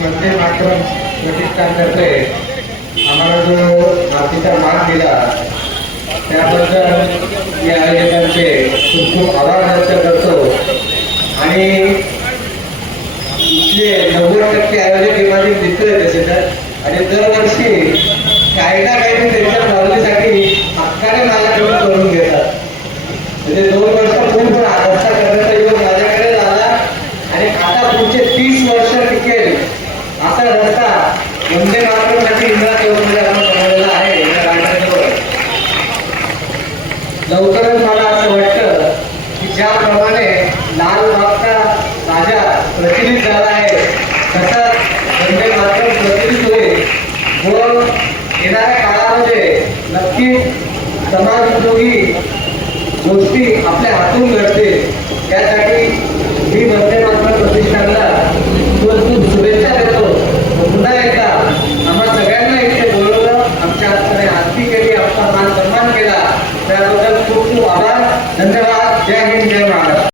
मातरम प्रतिष्ठानतर्फे आम्हाला जो मातीचा मान दिला त्याबद्दल या आयोजकांचे खूप खूप आभार व्यक्त करतो. आणि इथले नव्वद टक्के आयोजक हे माझे मित्र आहेत तसे तर. आणि दरवर्षी काही ना काही त्यांच्या प्रॉब्लेमसाठी हक्काने माझ्याकडून करून घेतात. म्हणजे दोन वर्ष पूर्ण रस्ता करण्याचा योग माझ्याकडे झाला. आणि आता पुढचे तीस वर्ष टिकेल. असा रस्ता वंदे महाराष्ट्रासाठी इंदिरा चौकमध्ये आपण बनवलेला आहे या राजमार्गावर. लवकरच मला असं वाटतं की ज्याप्रमाणे लाल लालबागचा राजा प्रचलित झाला आहे तसा वंदे महाराष्ट्र प्रचलित होईल व येणाऱ्या काळामध्ये नक्की समाज उपयोगी गोष्टी आपल्या हातून घडतील त्यासाठी मी वंदे सन्मान केला. त्याबद्दल खूप खूप आभार.